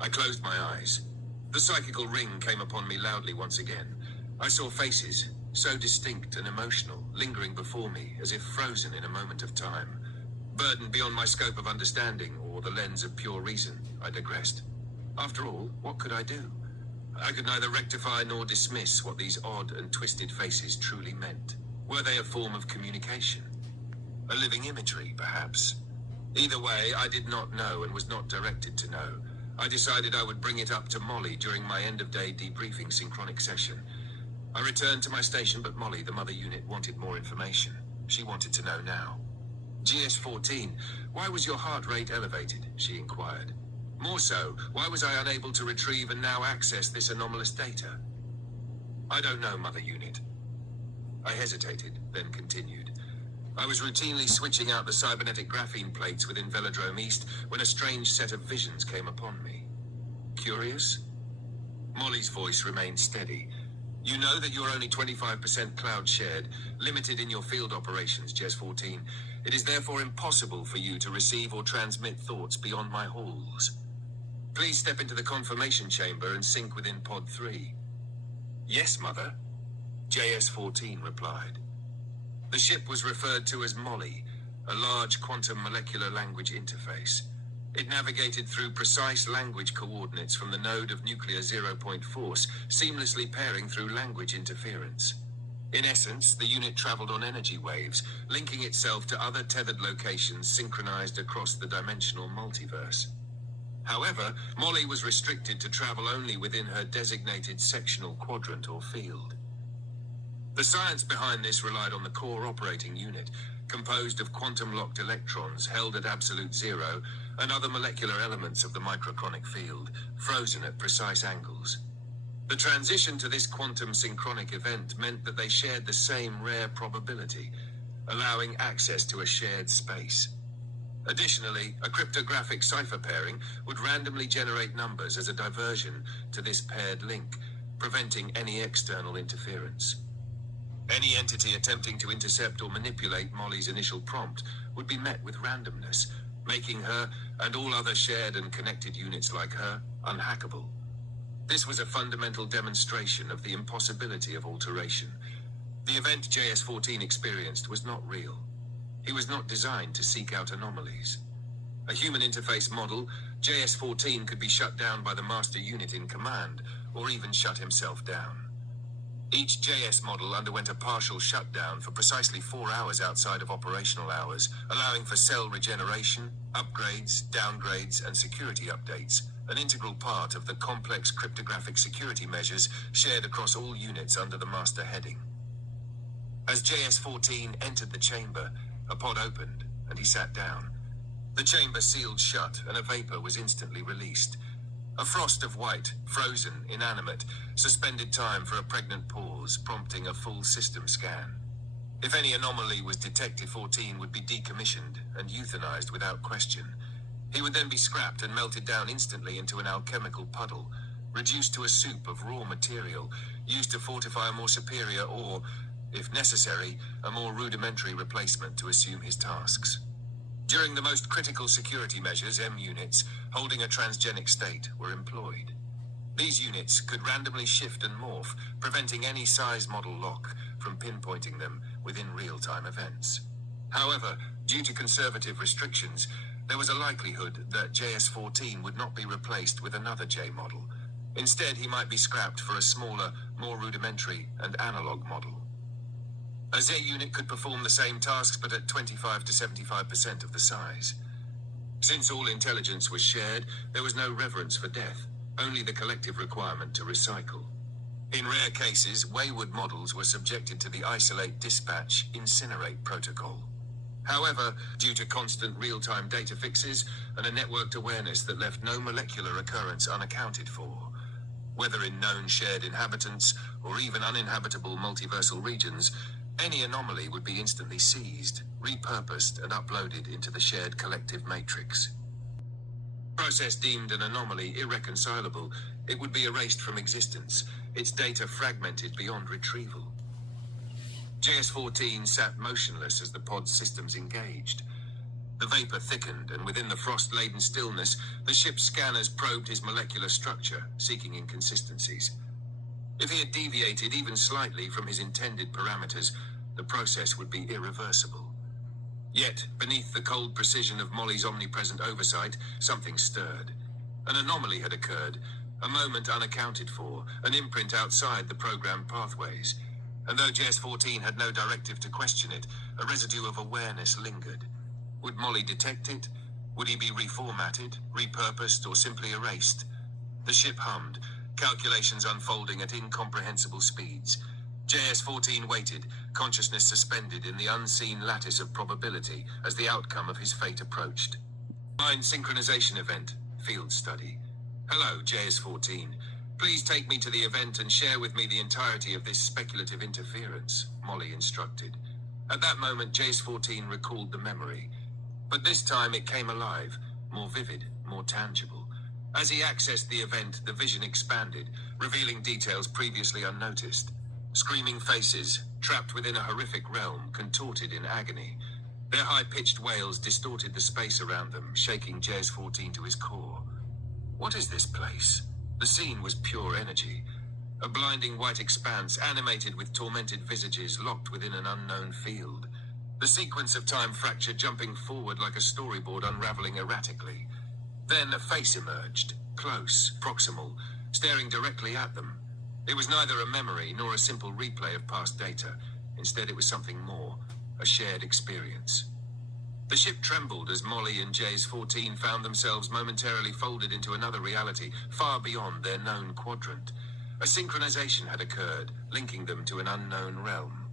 I closed my eyes. The psychical ring came upon me loudly once again. I saw faces, so distinct and emotional, lingering before me as if frozen in a moment of time. Burdened beyond my scope of understanding or the lens of pure reason, I digressed. After all, what could I do? I could neither rectify nor dismiss what these odd and twisted faces truly meant. Were they a form of communication? A living imagery, perhaps? Either way, I did not know and was not directed to know. I decided I would bring it up to Molly during my end-of-day debriefing synchronic session. I returned to my station, but Molly, the mother unit, wanted more information. She wanted to know now. Js-14, why was your heart rate elevated? She inquired. More so, why was I unable to retrieve and now access this anomalous data? I don't know, mother unit. I hesitated, then continued. I was routinely switching out the cybernetic graphene plates within Velodrome East when a strange set of visions came upon me. Curious? Molly's voice remained steady. You know that you're only 25% cloud shared, limited in your field operations, Js-14. It is therefore impossible for you to receive or transmit thoughts beyond my halls. Please step into the confirmation chamber and sync within Pod 3. Yes, Mother, Js-14 replied. The ship was referred to as MOLLIE, a large quantum molecular language interface. It navigated through precise language coordinates from the node of nuclear zero-point force, seamlessly pairing through language interference. In essence, the unit traveled on energy waves, linking itself to other tethered locations synchronized across the dimensional multiverse. However, Molly was restricted to travel only within her designated sectional quadrant or field. The science behind this relied on the core operating unit, composed of quantum-locked electrons held at absolute zero, and other molecular elements of the microchronic field, frozen at precise angles. The transition to this quantum synchronic event meant that they shared the same rare probability, allowing access to a shared space. Additionally, a cryptographic cipher pairing would randomly generate numbers as a diversion to this paired link, preventing any external interference. Any entity attempting to intercept or manipulate Molly's initial prompt would be met with randomness, making her, and all other shared and connected units like her, unhackable. This was a fundamental demonstration of the impossibility of alteration. The event Js-14 experienced was not real. He was not designed to seek out anomalies. A human interface model, Js-14 could be shut down by the master unit in command, or even shut himself down. Each JS model underwent a partial shutdown for precisely 4 hours outside of operational hours, allowing for cell regeneration, upgrades, downgrades, and security updates, an integral part of the complex cryptographic security measures shared across all units under the master heading. As Js-14 entered the chamber, a pod opened, and he sat down. The chamber sealed shut, and a vapor was instantly released. A frost of white, frozen, inanimate, suspended time for a pregnant pause, prompting a full system scan. If any anomaly was detected, 14 would be decommissioned and euthanized without question. He would then be scrapped and melted down instantly into an alchemical puddle, reduced to a soup of raw material, used to fortify a more superior or, if necessary, a more rudimentary replacement to assume his tasks. During the most critical security measures, M units, holding a transgenic state, were employed. These units could randomly shift and morph, preventing any size model lock from pinpointing them within real-time events. However, due to conservative restrictions, there was a likelihood that Js-14 would not be replaced with another J model. Instead, he might be scrapped for a smaller, more rudimentary and analog model. A Z unit could perform the same tasks but at 25 to 75% of the size. Since all intelligence was shared, there was no reverence for death, only the collective requirement to recycle. In rare cases, wayward models were subjected to the isolate, dispatch, incinerate protocol. However, due to constant real-time data fixes and a networked awareness that left no molecular occurrence unaccounted for, whether in known shared inhabitants or even uninhabitable multiversal regions, any anomaly would be instantly seized, repurposed, and uploaded into the shared collective matrix. Process deemed an anomaly irreconcilable, it would be erased from existence, its data fragmented beyond retrieval. Js-14 sat motionless as the pod's systems engaged. The vapor thickened, and within the frost-laden stillness, the ship's scanners probed his molecular structure, seeking inconsistencies. If he had deviated even slightly from his intended parameters, the process would be irreversible. Yet, beneath the cold precision of Mollie's omnipresent oversight, something stirred. An anomaly had occurred, a moment unaccounted for, an imprint outside the programmed pathways. And though Js-14 had no directive to question it, a residue of awareness lingered. Would Mollie detect it? Would he be reformatted, repurposed, or simply erased? The ship hummed, calculations unfolding at incomprehensible speeds. Js-14 waited, consciousness suspended in the unseen lattice of probability as the outcome of his fate approached. Mind synchronization event, field study. Hello, Js-14. Please take me to the event and share with me the entirety of this speculative interference, Mollie instructed. At that moment, Js-14 recalled the memory. But this time it came alive, more vivid, more tangible. As he accessed the event, the vision expanded, revealing details previously unnoticed. Screaming faces, trapped within a horrific realm, contorted in agony. Their high-pitched wails distorted the space around them, shaking Js-14 to his core. What is this place? The scene was pure energy. A blinding white expanse, animated with tormented visages, locked within an unknown field. The sequence of time fracture jumping forward like a storyboard unraveling erratically. Then a face emerged, close, proximal, staring directly at them. It was neither a memory nor a simple replay of past data. Instead, it was something more, a shared experience. The ship trembled as Mollie and Js-14 found themselves momentarily folded into another reality, far beyond their known quadrant. A synchronization had occurred, linking them to an unknown realm.